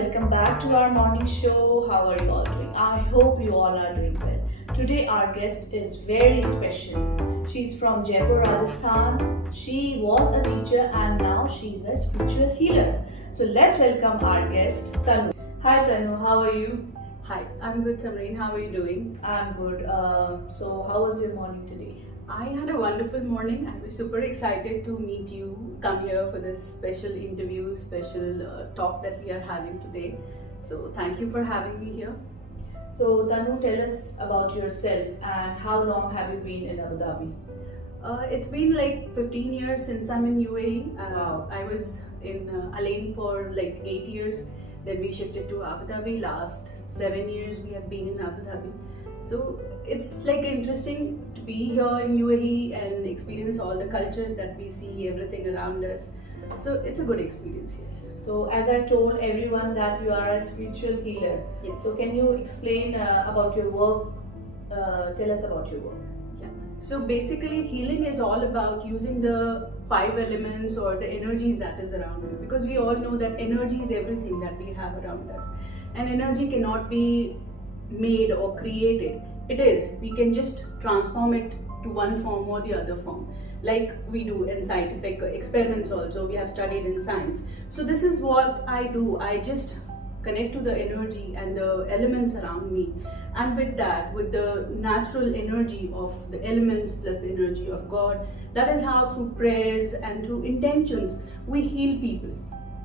welcome back to our morning show. How are you all doing? I hope you all are doing well. Today our guest is very special. She's from Jaipur, Rajasthan. She was a teacher and now she's a spiritual healer. So let's welcome our guest, Tanu. Hi Tanu, how are you? Hi, I'm good, Samreen. How are you doing? I'm good. So how was your morning today? I had a wonderful morning. I was super excited to meet you, come here for this special interview, special talk that we are having today. So thank you for having me here. So Tanu, tell us about yourself and how long have you been in Abu Dhabi? It's been like 15 years since I'm in UAE. Wow. I was in Alain for like 8 years. Then we shifted to Abu Dhabi. Last 7 years we have been in Abu Dhabi. So it's like interesting to be here in UAE and experience all the cultures that we see, everything around us. So it's a good experience, yes. So as I told everyone that you are a spiritual healer. Yes. So can you explain about your work? Tell us about your work. Yeah. So basically healing is all about using the 5 elements or the energies that is around you, because we all know that energy is everything that we have around us, and energy cannot be made or created. It is, we can just transform it to one form or the other form, like we do in scientific experiments also. We have studied in science. So this is what I do. I just connect to the energy and the elements around me, and with that, with the natural energy of the elements plus the energy of God, that is how through prayers and through intentions we heal people.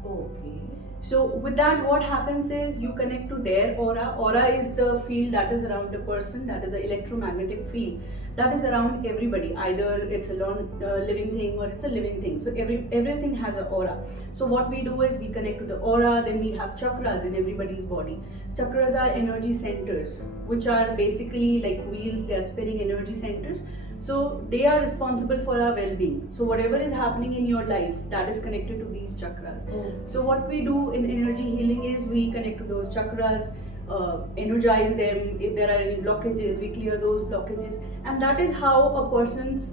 Okay. So with that, what happens is you connect to their aura. Aura is the field that is around a person, that is the electromagnetic field that is around everybody. Either it's a living thing or it's a living thing. So everything has an aura. So what we do is we connect to the aura. Then we have chakras in everybody's body. Chakras are energy centers, which are basically like wheels. They are spinning energy centers. So they are responsible for our well-being. So whatever is happening in your life, that is connected to these chakras. So what we do in energy healing is we connect to those chakras, energize them. If there are any blockages, we clear those blockages. And that is how a person's,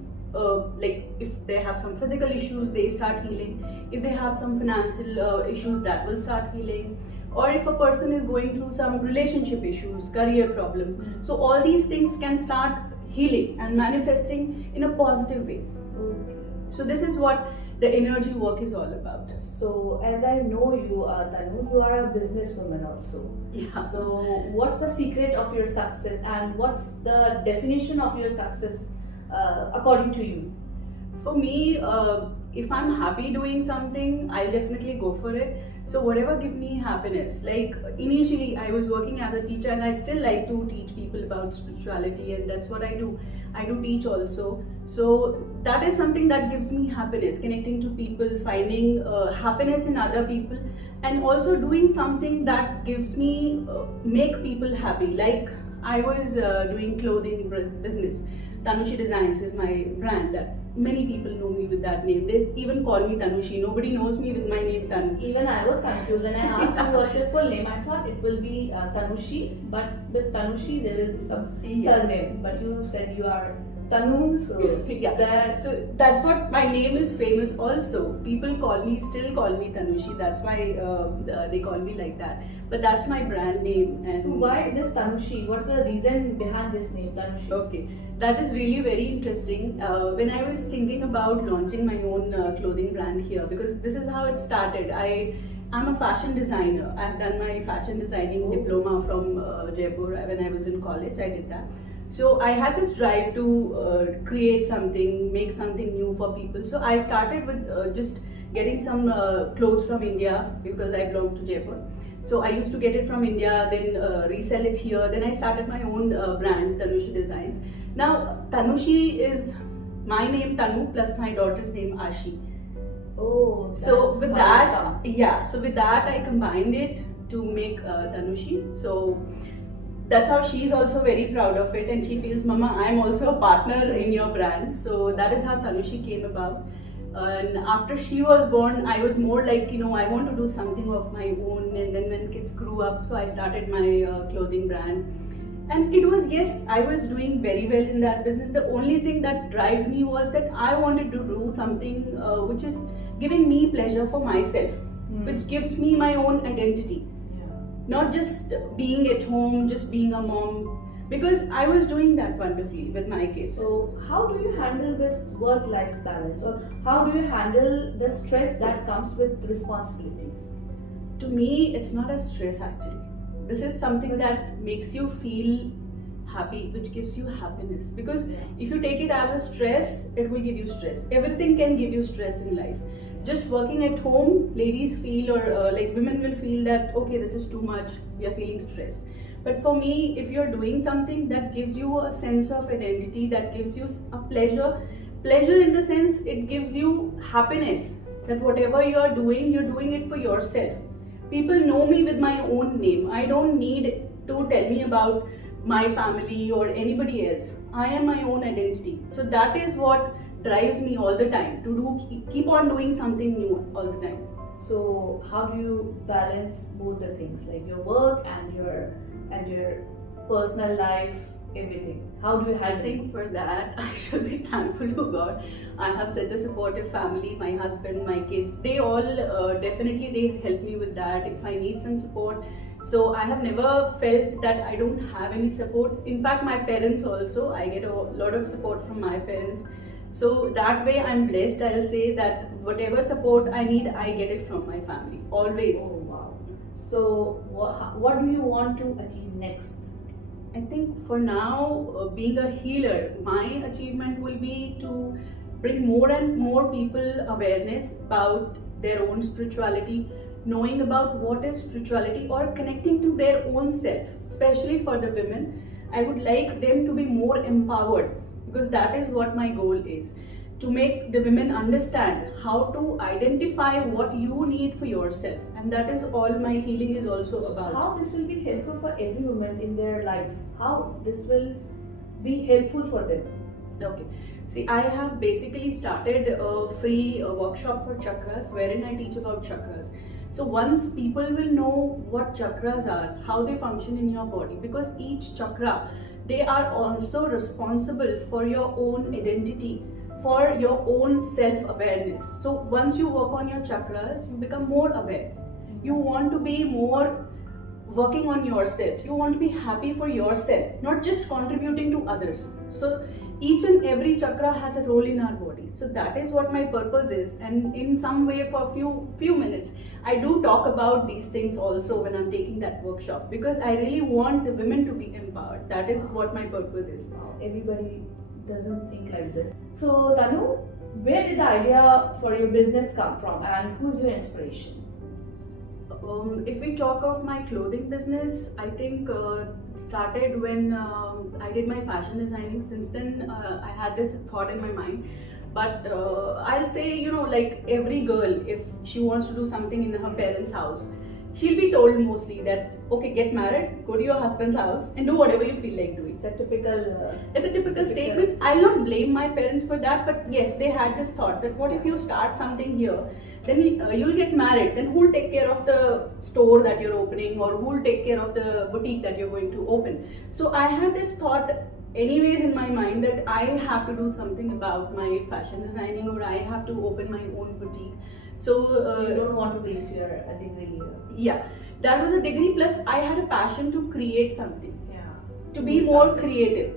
like if they have some physical issues, they start healing. If they have some financial issues, that will start healing. Or if a person is going through some relationship issues, career problems. So all these things can start healing and manifesting in a positive way. Okay. So this is what the energy work is all about. So as I know you, Tanu, you are a businesswoman also. Yeah. So what's the secret of your success and what's the definition of your success according to you? For me, if I'm happy doing something, I'll definitely go for it. So whatever gives me happiness. Like initially I was working as a teacher and I still like to teach people about spirituality, and that's what I do. I do teach also. So that is something that gives me happiness, connecting to people, finding happiness in other people, and also doing something that gives me, make people happy. Like I was doing clothing business. Tanushi Designs is my brand. That many people know me with that name. They even call me Tanushi. Nobody knows me with my name Tanu. Even I was confused when I asked you what's your full name. I thought it will be Tanushi, but with Tanushi there will be some surname. But you said you are Tanu, so yeah. So that's what my name is famous also. People still call me Tanushi. That's why they call me like that. But that's my brand name. And so why this Tanushi? What's the reason behind this name, Tanushi? Okay, that is really very interesting. When I was thinking about launching my own clothing brand here, because this is how it started. I'm a fashion designer. I've done my fashion designing diploma from Jaipur when I was in college. I did that. So I had this drive to create something, make something new for people. So I started with just getting some clothes from India, because I belong to Jaipur. So I used to get it from India, then resell it here. Then I started my own brand, Tanushi Designs. Now Tanushi is my name Tanu plus my daughter's name Ashi. Oh, so with that, yeah. So with that, I combined it to make Tanushi. So that's how she's also very proud of it, and she feels, Mama, I'm also a partner in your brand. So that is how Tanushi came about. And after she was born, I was more like, I want to do something of my own. And then when kids grew up, so I started my clothing brand. And it was, yes, I was doing very well in that business. The only thing that drove me was that I wanted to do something which is giving me pleasure for myself, which gives me my own identity. not just being at home, just being a mom, because I was doing that wonderfully with my kids. So how do you handle this work-life balance, or how do you handle the stress that comes with responsibilities? To me, it's not a stress actually. This is something that makes you feel happy, which gives you happiness. Because if you take it as a stress, it will give you stress. Everything can give you stress in life. Just working at home, ladies feel, or like women will feel that, okay, this is too much, we are feeling stressed. But for me, if you're doing something that gives you a sense of identity, that gives you a pleasure in the sense it gives you happiness, that whatever you're doing it for yourself. People know me with my own name. I don't need to tell me about my family or anybody else. I am my own identity. So that is what drives me all the time, to keep on doing something new all the time. So how do you balance both the things, like your work and your personal life, everything? How do you handle? I think for that I should be thankful to God. I have such a supportive family. My husband, my kids, they all definitely they help me with that if I need some support. So I have never felt that I don't have any support. In fact, my parents also, I get a lot of support from my parents. So that way I'm blessed. I'll say that whatever support I need, I get it from my family, always. Oh wow. So what do you want to achieve next? I think for now, being a healer, my achievement will be to bring more and more people awareness about their own spirituality, knowing about what is spirituality, or connecting to their own self. Especially for the women, I would like them to be more empowered, because that is what my goal is, to make the women understand how to identify what you need for yourself, and that is all my healing is also about. How this will be helpful for every woman in their life? How this will be helpful for them? Okay, see, I have basically started a free workshop for chakras, wherein I teach about chakras. So once people will know what chakras are, how they function in your body, because each chakra, they are also responsible for your own identity, for your own self-awareness. So once you work on your chakras, you become more aware. You want to be more working on yourself. You want to be happy for yourself, not just contributing to others. So each and every chakra has a role in our body. So that is what my purpose is. And in some way, for a few minutes, I do talk about these things also when I'm taking that workshop, because I really want the women to be empowered. That is what my purpose is. Wow, everybody doesn't think like this. So Tanu, where did the idea for your business come from, and who's your inspiration? If we talk of my clothing business, I think it started when I did my fashion designing. Since then, I had this thought in my mind. But I'll say, like every girl, if she wants to do something in her parents' house, she'll be told mostly that, okay, get married, go to your husband's house and do whatever you feel like doing. It's a typical... it's a typical statement. I'll not blame my parents for that, but yes, they had this thought that what if you start something here, then you'll get married, then who'll take care of the store that you're opening, or who'll take care of the boutique that you're going to open? So I had this thought anyways in my mind that I have to do something about my fashion designing, or I have to open my own boutique. So you don't want to waste your degree here. Yeah, that was a degree, plus I had a passion to create something. Yeah. To be more creative,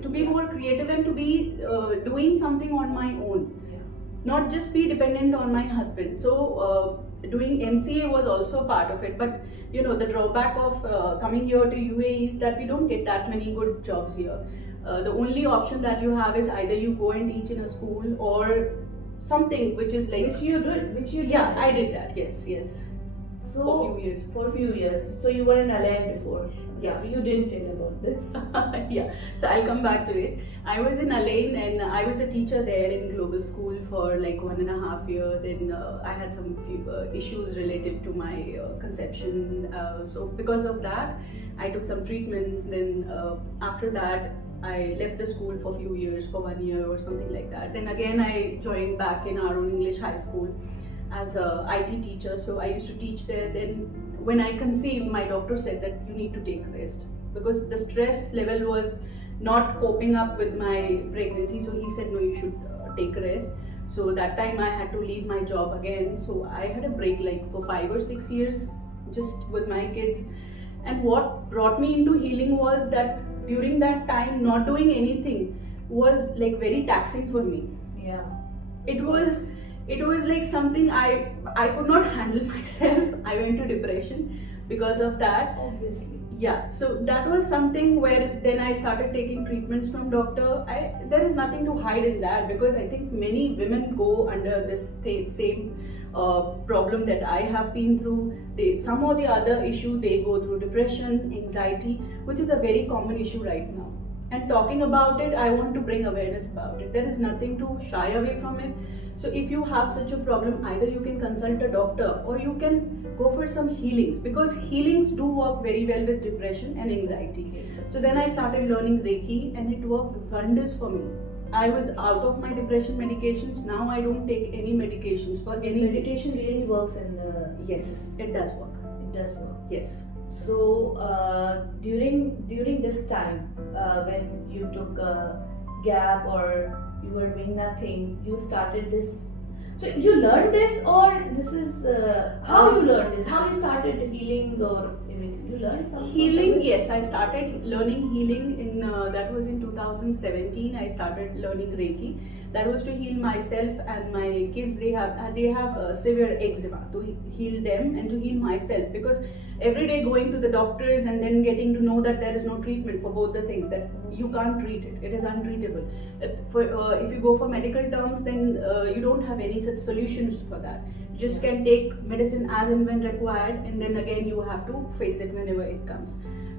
and to be doing something on my own. Yeah. Not just be dependent on my husband. So doing MCA was also a part of it, but the drawback of coming here to UAE is that we don't get that many good jobs here. The only option that you have is either you go and teach in a school, or something which is like... Which you did? Yeah, I did that, yes. So, for a few years. So you were in LA before? Yes. You didn't tell about this. Yeah, so I'll come back to it. I was in Alain, and I was a teacher there in global school for like 1.5 years. Then I had some few issues related to my conception. So because of that, I took some treatments. Then after that, I left the school for a few years, for 1 year or something like that. Then again, I joined back in our own English high school as a IT teacher. So I used to teach there. Then when I conceived, my doctor said that you need to take rest, because the stress level was not coping up with my pregnancy. So he said, no, you should take rest. So that time I had to leave my job again. So I had a break like for 5 or 6 years just with my kids. And what brought me into healing was that during that time, not doing anything was like very taxing for me. Yeah. It was like something I could not handle myself. I went to depression because of that. Obviously. Yeah, so that was something where then I started taking treatments from doctor. There is nothing to hide in that, because I think many women go under this same problem that I have been through. Some or the other issue, they go through depression, anxiety, which is a very common issue right now. And talking about it, I want to bring awareness about it. There is nothing to shy away from it. So if you have such a problem, either you can consult a doctor or you can go for some healings, because healings do work very well with depression and anxiety. So then I started learning Reiki and it worked wonders for me. I was out of my depression medications. Now I don't take any medications for any. Meditation really works in the. Yes, it does work. It does work. Yes. So during this time, when you took a gap or you were doing nothing, you started this. So you learned this, or this is how you learned this? How you started healing or everything? You learned something. Healing, yes. I started learning healing in that was in 2017. I started learning Reiki. That was to heal myself and my kids. They have severe eczema, to heal them and to heal myself, because every day going to the doctors and then getting to know that there is no treatment for both the things, that you can't treat it, it is untreatable. If you go for medical terms, then you don't have any such solutions for that. You just can take medicine as and when required, and then again you have to face it whenever it comes.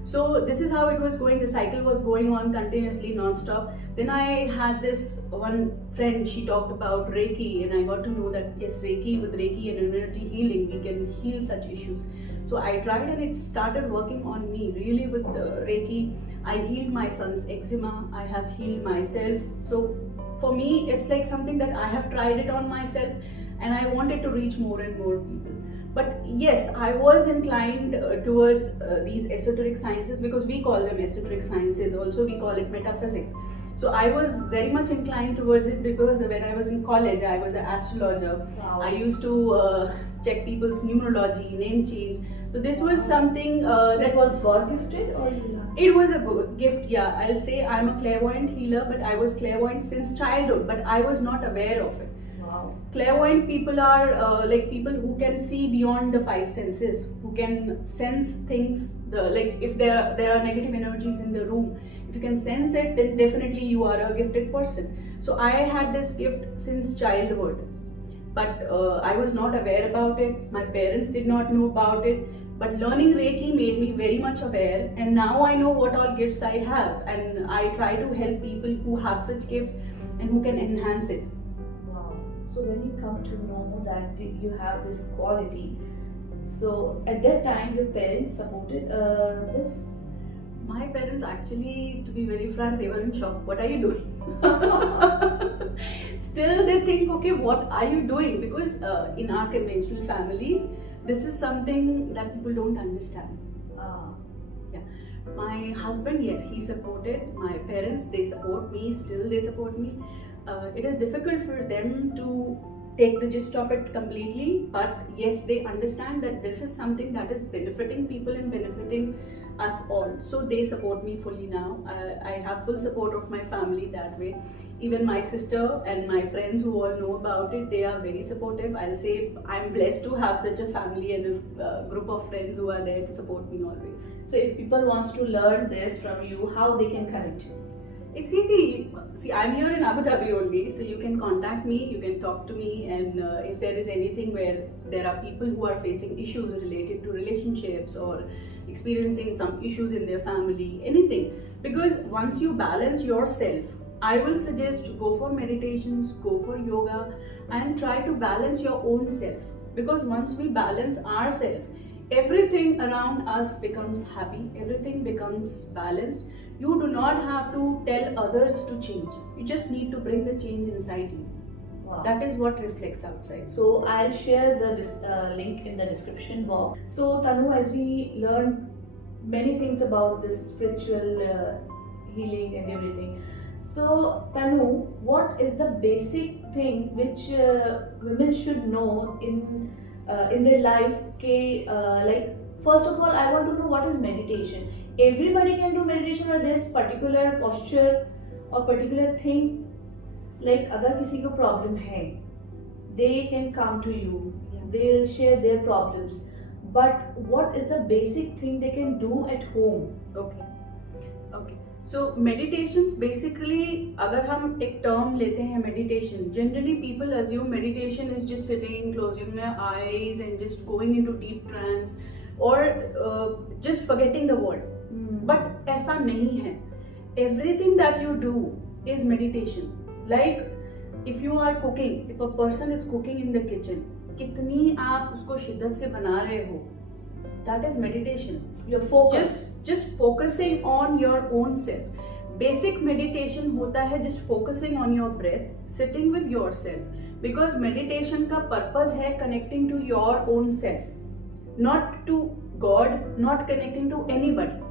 So this is how it was going. The cycle was going on continuously, non-stop. Then I had this one friend, she talked about Reiki, and I got to know that yes, Reiki, with Reiki and energy healing, we can heal such issues. So I tried and it started working on me really with Reiki. I healed my son's eczema, I have healed myself. So for me, it's like something that I have tried it on myself and I wanted to reach more and more people. But yes, I was inclined towards these esoteric sciences, because we call them esoteric sciences, also we call it metaphysics. So I was very much inclined towards it, because when I was in college, I was an astrologer. Wow. I used to check people's numerology, name change. So this was something that was God gifted, or you learned? It was a good gift, yeah. I'll say I'm a clairvoyant healer, but I was clairvoyant since childhood, but I was not aware of it. Wow. Clairvoyant people are like people who can see beyond the five senses, who can sense things. Like if there are negative energies in the room, if you can sense it, then definitely you are a gifted person. So I had this gift since childhood, but I was not aware about it. My parents did not know about it. But learning Reiki made me very much aware, and now I know what all gifts I have, and I try to help people who have such gifts and who can enhance it. So when you come to know that you have this quality, so at that time your parents supported this? My parents actually, to be very frank, they were in shock. What are you doing? Still they think, okay, what are you doing? Because in our conventional families, this is something that people don't understand. Yeah. My husband, yes, he supported. My parents, they support me. Still they support me. It is difficult for them to take the gist of it completely, but yes, they understand that this is something that is benefiting people and benefiting us all. So they support me fully now. I have full support of my family that way. Even my sister and my friends who all know about it, they are very supportive. I'll say I'm blessed to have such a family and a group of friends who are there to support me always. So if people wants to learn this from you, how they can connect you? It's easy. See, I'm here in Abu Dhabi only, so you can contact me, you can talk to me, and if there is anything where there are people who are facing issues related to relationships or experiencing some issues in their family, anything. Because once you balance yourself, I will suggest to go for meditations, go for yoga, and try to balance your own self. Because once we balance ourselves, everything around us becomes happy, everything becomes balanced. You do not have to tell others to change. You just need to bring the change inside you. Wow. That is what reflects outside. So I'll share the link in the description box. So Tanu, as we learned many things about this spiritual healing and everything. So Tanu, what is the basic thing which women should know in their life? Like first of all, I want to know what is meditation. Everybody can do meditation or this particular posture or particular thing? Like अगर किसी को problem है, they can come to you. They'll share their problems. But what is the basic thing they can do at home? Okay. So meditations basically, अगर हम एक term लेते हैं meditation, generally people assume meditation is just sitting, closing their eyes and just going into deep trance or just forgetting the world. But ऐसा नहीं है. Everything that you do is meditation. Like if you are cooking, if a person is cooking in the kitchen, कितनी आप उसको शिद्दत से बना रहे हो, that is meditation. Your focus. Just focusing on your own self. Basic meditation होता है just focusing on your breath, sitting with yourself. Because meditation का purpose है connecting to your own self, not to God, not connecting to anybody.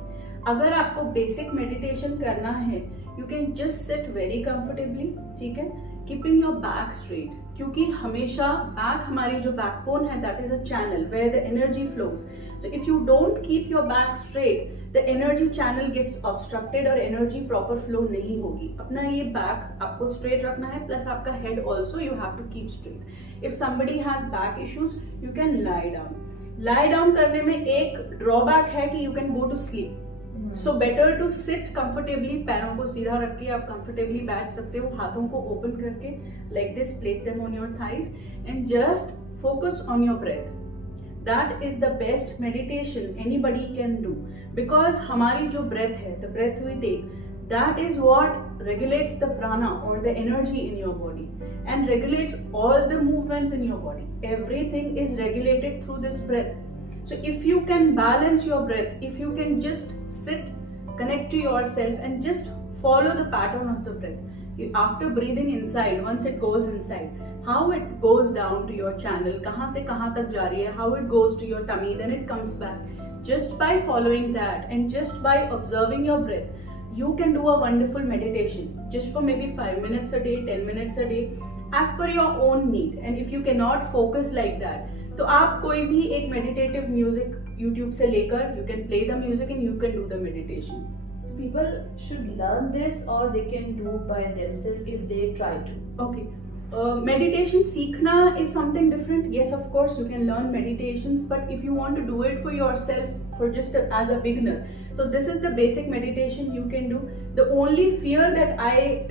अगर आपको basic meditation करना है, you can just sit very comfortably, ठीक है? Keeping your back straight, क्योंकि हमेशा back हमारी जो backbone है, that is a channel where the energy flows. So if you don't keep your back straight, the energy channel gets obstructed और energy proper flow नहीं होगी. अपना ये back आपको straight रखना है, plus आपका head also you have to keep straight. If somebody has back issues, you can lie down. Lie down करने में एक drawback है कि you can go to sleep. So better to sit comfortably, पैरों को सीधा रख के आप comfortably बैठ सकते हो, हाथों को open करके like this, place them on your thighs and just focus on your breath. That is the best meditation anybody can do, because हमारी जो breath है, the breath we take, that is what regulates the prana or the energy in your body and regulates all the movements in your body. Everything is regulated through this breath. So if you can balance your breath, if you can just sit, connect to yourself and just follow the pattern of the breath. After breathing inside, once it goes inside, how it goes down to your channel, कहाँ से कहाँ तक जा रही है, how it goes to your tummy, then it comes back. Just by following that and just by observing your breath, you can do a wonderful meditation just for maybe 5 minutes a day, 10 minutes a day, as per your own need. And if you cannot focus like that, तो आप कोई भी एक meditative music YouTube से लेकर, you can play the music and you can do the meditation. People should learn this or they can do by themselves if they try to. Okay. Meditation सीखना is something different. Yes, of course, you can learn meditations, but if you want to do it for yourself, for just as a beginner, so this is the basic meditation you can do. The only fear that I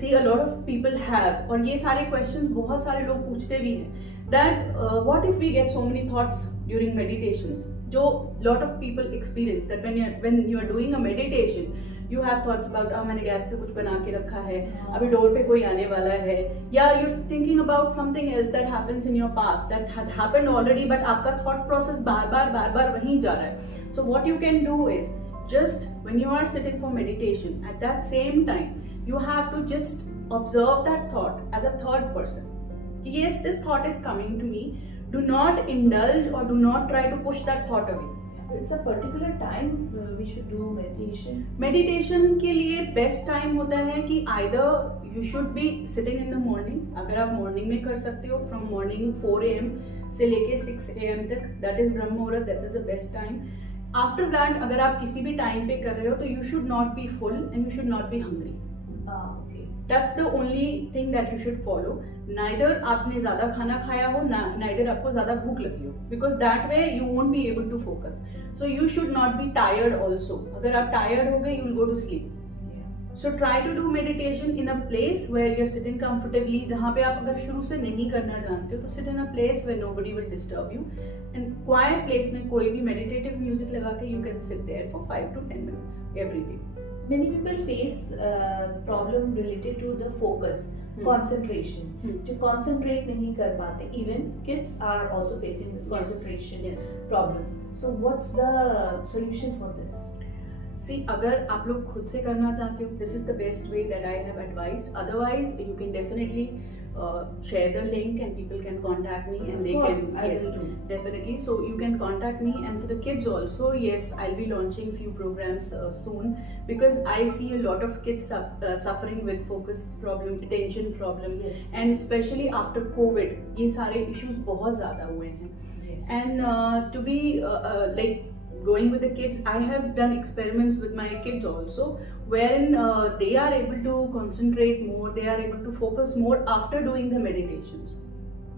see a lot of people have, और ये सारे questions बहुत सारे लोग पूछते भी हैं, that what if we get so many thoughts during meditations? जो lot of people experience that when you are doing a meditation, you have thoughts about मैंने गैस पे कुछ बना के रखा है, अभी डोर पे कोई आने वाला है, या you're thinking about something else that happens in your past that has happened already, but आपका thought process बार बार वहीं जा रहा है. So what you can do is just when you are sitting for meditation, at that same time you have to just observe that thought as a third person. Yes, this thought is coming to me. Do not indulge or do not try to push that thought away. It's a particular time we should do meditation. Meditation के लिए best time होता है कि either you should be sitting in the morning. अगर आप morning में कर सकते हो, from morning 4 AM से लेके 6 AM तक, that is ब्रह्म मुहूर्त, that is the best time. After that, अगर आप किसी भी time पे कर रहे हो, तो you should not be full and you should not be hungry. Okay. That's the only thing that you should follow. Neither आपने ज़्यादा खाना खाया हो, neither आपको ज़्यादा भूख लगी हो, because that way you won't be able to focus. So you should not be tired also. अगर आप tired हो गए, you will go to sleep. So try to do meditation in a place where you're sitting comfortably. जहाँ पे आप अगर शुरू से नहीं करना जानते हो, तो sit in a place where nobody will disturb you. And quiet place में कोई भी meditative music लगा के you can sit there for 5 to 10 minutes every day. Many people face problem related to the focus, concentration. जो concentrate नहीं कर पाते. Even kids are also facing this concentration problem. So what's the solution for this? See, अगर आप लोग खुद से करना चाहते हो, this is the best way that I have advised. Otherwise, you can definitely share the link and people can contact me and they can, yes, definitely. So you can contact me, and for the kids also, yes, I'll be launching few programs soon, because I see a lot of kids suffering with focus problem, attention problem, and especially after COVID, ये सारे issues बहुत ज़्यादा हुए हैं. Yes. And to be like going with the kids, I have done experiments with my kids also, wherein they are able to concentrate more, they are able to focus more after doing the meditations.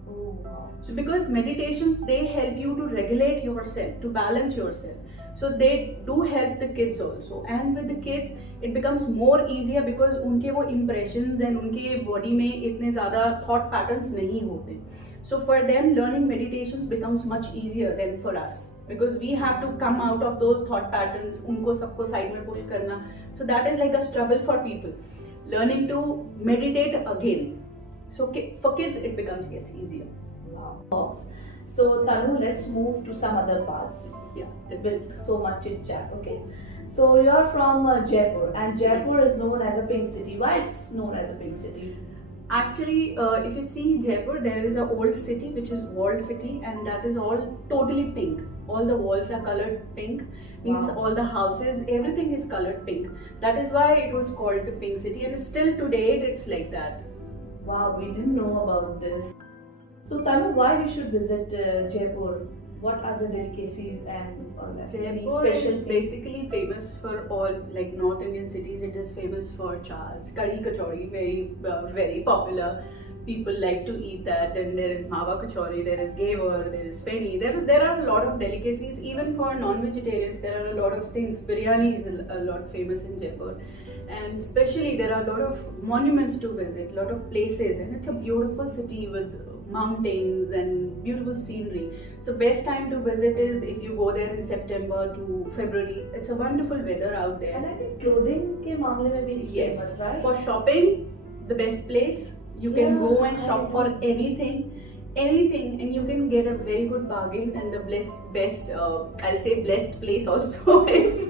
Oh, wow. So because meditations, they help you to regulate yourself, to balance yourself. So they do help the kids also. And with the kids, it becomes more easier because उनके वो impressions and उनके body में इतने ज़्यादा thought patterns नहीं होते. So for them, learning meditations becomes much easier than for us, because we have to come out of those thought patterns, उनको सबको side में push करना. So that is like a struggle for people. Learning to meditate again. So for kids, it becomes easier. Wow. So Tanu, let's move to some other parts. Yeah. With so much chit chat, okay? So you're from Jaipur, and Jaipur Yes. is known as a pink city. Why it's known as a pink city? Actually, if you see Jaipur, there is an old city which is walled city, and that is all totally pink. All the walls are colored pink, means Wow. all the houses, everything is colored pink. That is why it was called the pink city, and still today it's like that. Wow, we didn't know about this. So Tanu, why we should visit Jaipur? What are the delicacies and all that? Any Jaipur special is thing? basically famous for all, like North Indian cities. It is famous for chaas, kadhi kachori, very popular. People like to eat that. And there is mawa kachori, there is gaver, there is feni. There are a lot of delicacies. Even for non-vegetarians, there are a lot of things. Biryani is a lot famous in Jaipur. And especially there are a lot of monuments to visit, a lot of places, and it's a beautiful city with mountains and beautiful scenery. So best time to visit is if you go there in September to February. It's a wonderful weather out there. And I think clothing के मामले में भी it's Yes, famous, right? for shopping, the best place. You can Yeah, go and I shop for agree. anything, and you can get a very good bargain. And the best, I'll say blessed place also is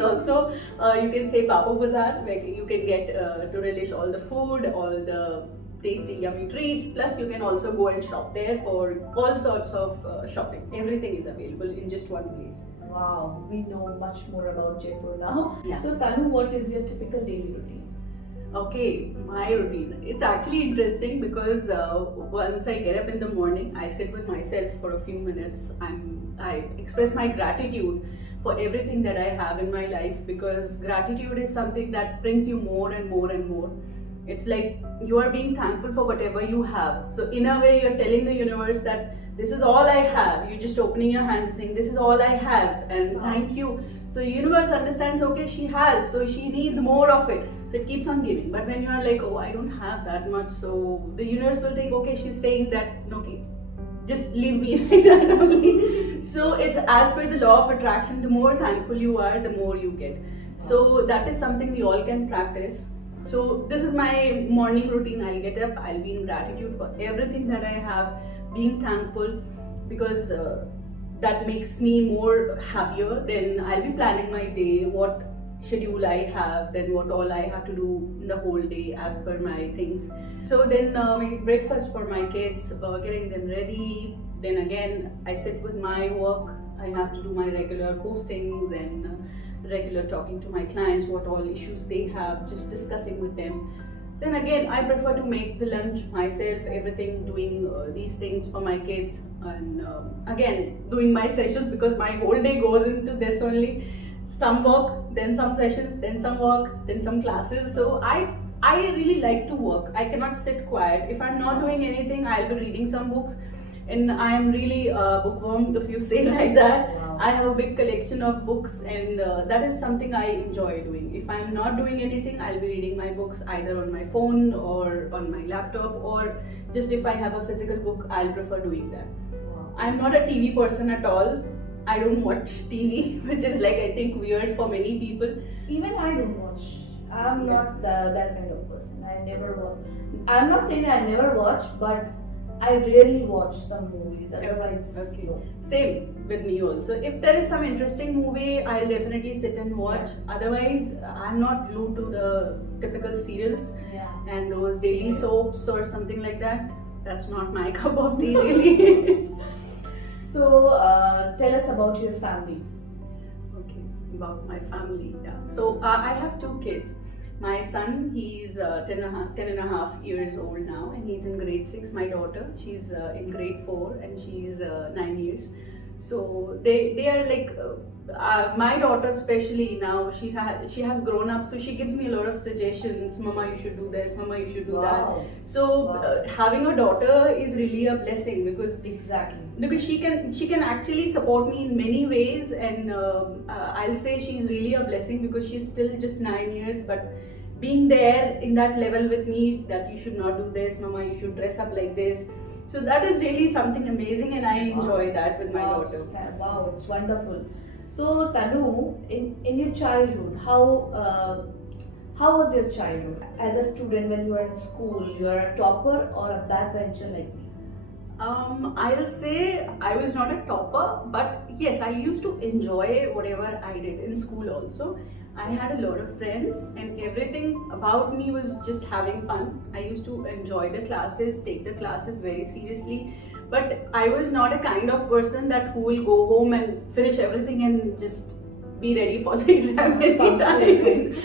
also you can say Papo Bazaar, where you can get to relish all the food, all the tasty yummy treats. Plus you can also go and shop there for all sorts of shopping. Everything is available in just one place. Wow, we know much more about Jaipur now. Yeah. So Tanu, what is your typical daily routine? Okay, my routine. It's actually interesting because once I get up in the morning, I sit with myself for a few minutes. I express my gratitude for everything that I have in my life, because gratitude is something that brings you more and more and more. It's like you are being thankful for whatever you have. So in a way, you're telling the universe that this is all I have. You're just opening your hands and saying, this is all I have, and thank you. So the universe understands, okay, she has, so she needs more of it. So it keeps on giving. But when you are like, oh, I don't have that much, so the universe will think, okay, she's saying that, okay, just leave me like that only. So it's as per the law of attraction, the more thankful you are, the more you get. So that is something we all can practice. So this is my morning routine. I'll get up, I'll be in gratitude for everything that I have, being thankful, because that makes me more happier. Then I'll be planning my day, what schedule I have, then what all I have to do in the whole day as per my things. So then making breakfast for my kids, getting them ready. Then again, I sit with my work. I have to do my regular postings and regular talking to my clients, what all issues they have, just discussing with them. Then again, I prefer to make the lunch myself, everything, doing these things for my kids, and again doing my sessions, because my whole day goes into this only. Some work, then some sessions, then some work, then some classes. So I really like to work. I cannot sit quiet. If I'm not doing anything, I'll be reading some books, and I am really bookworm, if you say like that. Wow. I have a big collection of books, and that is something I enjoy doing. If I'm not doing anything, I'll be reading my books either on my phone or on my laptop, or just if I have a physical book, I'll prefer doing that. Wow. I'm not a TV person at all. I don't watch TV, which is like, I think, weird for many people. Even I don't watch. I'm not that kind of person. I never watch. I'm not saying that I never watch, but I rarely watch some movies. Otherwise, Okay. no. Same with me also. If there is some interesting movie, I'll definitely sit and watch. Otherwise, I'm not glued to the typical serials Yeah. and those daily soaps or something like that. That's not my cup of tea, really. So, tell us about your family. Okay, about my family. Yeah. So I have two kids, My son, he's 10 and a half years old now, and he's in grade 6. My daughter, she's in grade 4, and she's 9 years. So they are like my daughter especially now, she has grown up, so she gives me a lot of suggestions. Mama, you should do this. Mama, you should do that. So having a daughter is really a blessing, because she can actually support me in many ways, and I'll say she's really a blessing, because she's still just 9 years, but being there in that level with me, that you should not do this, Mama, you should dress up like this. So that is really something amazing, and I enjoy that with my daughter. Wow, it's wonderful. So Tanu, in your childhood, how was your childhood? As a student, when you were in school, you are a topper or a backbencher like me? I'll say I was not a topper, but yes, I used to enjoy whatever I did in school also. I had a lot of friends, and everything about me was just having fun. I used to enjoy the classes, take the classes very seriously, but I was not a kind of person that who will go home and finish everything and just be ready for the exam any time.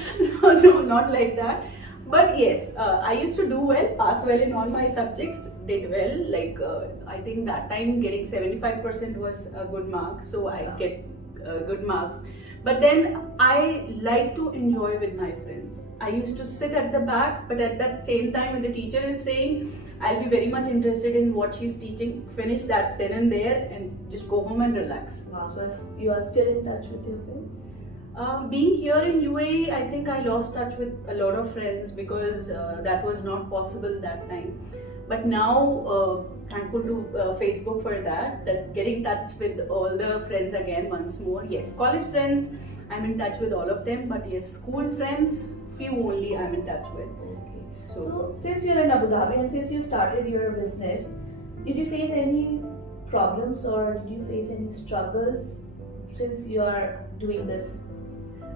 No, not like that. But yes, I used to do well, pass well in all my subjects, did well. Like I think that time getting 75% was a good mark, so I get good marks. But then I like to enjoy with my friends. I used to sit at the back, but at that same time when the teacher is saying, I'll be very much interested in what she's teaching, finish that then and there, and just go home and relax. Wow, so you are still in touch with your friends? Being here in UAE, I think I lost touch with a lot of friends, because that was not possible that time. But now, thankful to Facebook for that getting touch with all the friends again once more. Yes, college friends, I'm in touch with all of them, but yes, school friends, few only I'm in touch with. Okay. So since you're in Abu Dhabi and since you started your business, did you face any problems or did you face any struggles since you are doing this?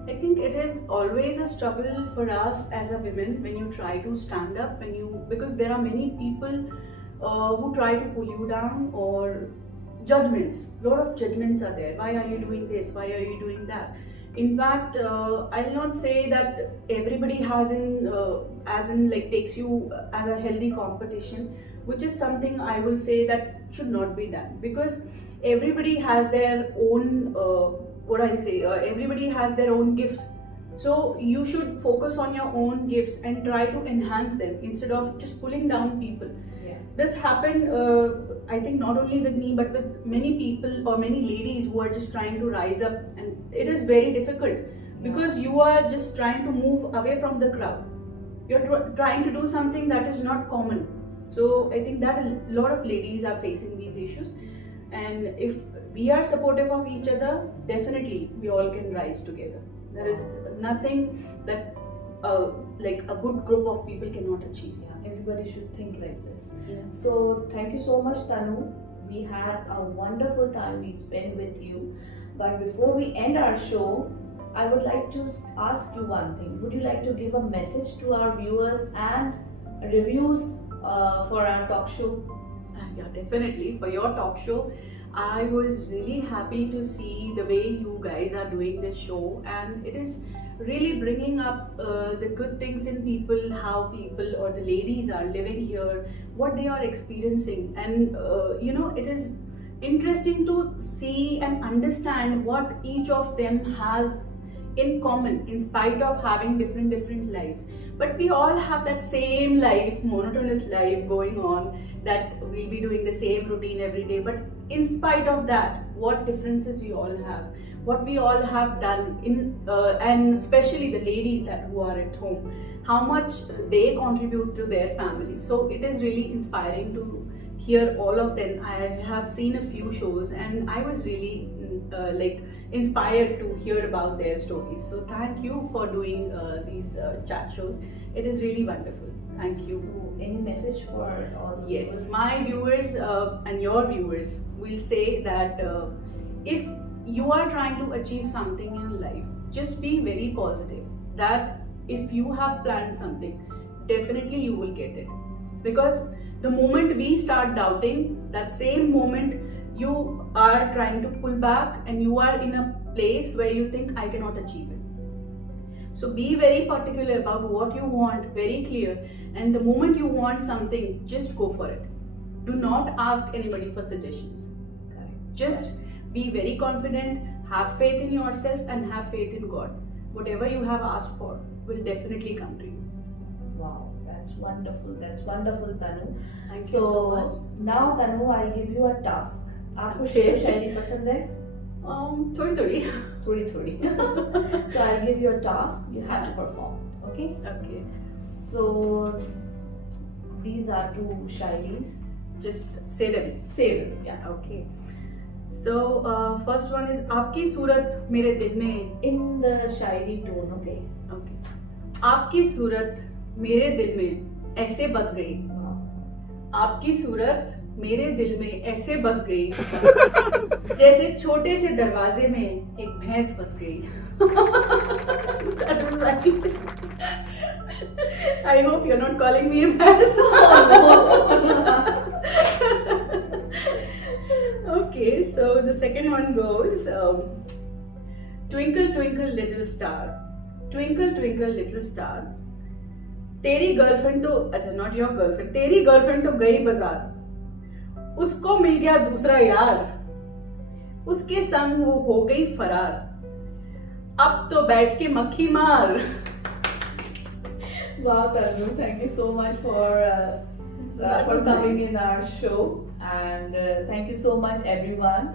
I think it is always a struggle for us as a women when you try to stand up, because there are many people who try to pull you down, or judgments. A lot of judgments are there. Why are you doing this? Why are you doing that? In fact, I'll not say that everybody takes you as a healthy competition, which is something I will say that should not be done, because everybody has their own everybody has their own gifts. So you should focus on your own gifts and try to enhance them instead of just pulling down people. Yeah. This happened, I think, not only with me, but with many people or many ladies who are just trying to rise up, and it is very difficult because you are just trying to move away from the crowd. You're trying to do something that is not common. So I think that a lot of ladies are facing these issues, and if we are supportive of each other, definitely we all can rise together. There is nothing that like a good group of people cannot achieve. Yeah, everybody should think like this. Yeah. So thank you so much, Tanu. We had a wonderful time we spent with you. But before we end our show, I would like to ask you one thing. Would you like to give a message to our viewers and reviews for our talk show? Yeah, definitely. For your talk show, I was really happy to see the way you guys are doing this show, and it is really bringing up the good things in people, how people or the ladies are living here, what they are experiencing, and it is interesting to see and understand what each of them has in common, in spite of having different lives. But we all have that same life, monotonous life going on, that we'll be doing the same routine every day. But in spite of that, what differences we all have, what we all have done and especially the ladies who are at home, how much they contribute to their families. So it is really inspiring to hear all of them. I have seen a few shows and I was really inspired to hear about their stories. So thank you for doing these chat shows. It is really wonderful. Thank you. Any message for all the Yes, viewers? my viewers and your viewers will say that if you are trying to achieve something in life, just be very positive that if you have planned something, definitely you will get it. Because the moment we start doubting, that same moment you are trying to pull back and you are in a place where you think I cannot achieve it. So be very particular about what you want, very clear, and the moment you want something, just go for it. Do not ask anybody for suggestions. Just be very confident, have faith in yourself and have faith in God. Whatever you have asked for will definitely come to you. Wow, that's wonderful. That's wonderful, Tanu. Thank you so much. Now Tanu, I'll give you a task. आपको शेर शायरी पसंद है? थोड़ी. So I'll give you a task. You have to perform. Okay? Okay. So these are 2 shairis. Just say them. Say them. Yeah. Okay. So first one is आपकी सूरत मेरे दिल में. In the Shayari tone, okay? Okay. आपकी सूरत मेरे दिल में ऐसे बस गई. आपकी सूरत मेरे दिल में ऐसे बस गई जैसे छोटे से दरवाजे में एक भैंस फंस गई. I hope you're not calling me a भैंस. Okay, so the second one goes, twinkle twinkle little star, twinkle twinkle little star, तेरी गर्लफ्रेंड तो, अच्छा नॉट योर गर्लफ्रेंड, तेरी गर्लफ्रेंड तो गई बाजार, उसको मिल गया दूसरा यार, उसके संग वो हो गई फरार, अब तो बैठ के मक्खी मार. Wow, Tanu, thank you so much for coming in our show, and thank you so much everyone.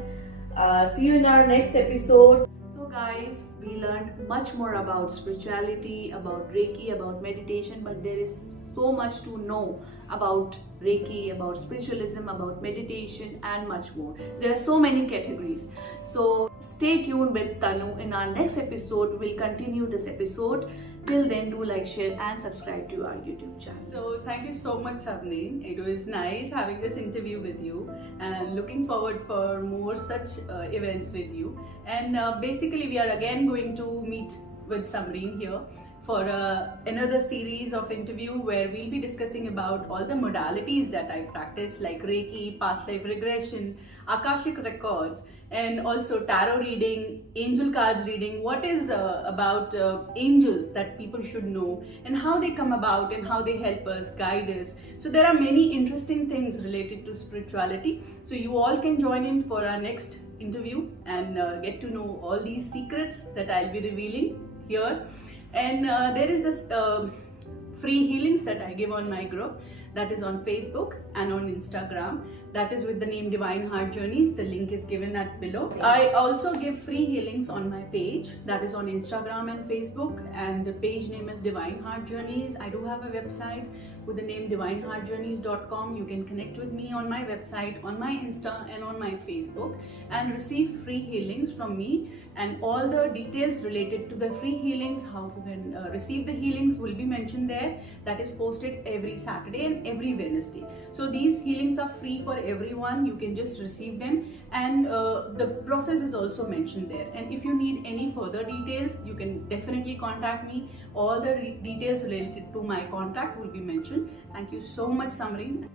See you in our next episode. So guys, we learned much more about spirituality, about Reiki, about meditation, but there is so much to know about Reiki, about spiritualism, about meditation and much more. There are so many categories. So stay tuned with Tanu. In our next episode, we'll continue this episode. Till then, do like, share and subscribe to our YouTube channel. So thank you so much, Sabni. It was nice having this interview with you and looking forward for more such events with you. And basically we are again going to meet with Samreen here for another series of interview where we'll be discussing about all the modalities that I practice, like Reiki, past life regression, Akashic records, and also tarot reading, angel cards reading, what is about angels that people should know, and how they come about and how they help us, guide us. So there are many interesting things related to spirituality. So you all can join in for our next interview and get to know all these secrets that I'll be revealing here. And there is this free healings that I give on my group, that is on Facebook and on Instagram, that is with the name Divine Heart Journeys. The link is given at below. I also give free healings on my page, that is on Instagram and Facebook, and the page name is Divine Heart Journeys. I do have a website with the name divineheartjourneys.com. You can connect with me on my website, on my Insta and on my Facebook, and receive free healings from me. And all the details related to the free healings, how to receive the healings, will be mentioned there. That is posted every Saturday and every Wednesday. So these healings are free for everyone. You can just receive them, and the process is also mentioned there. And if you need any further details, you can definitely contact me. All the details related to my contact will be mentioned. Thank you so much, Samreen.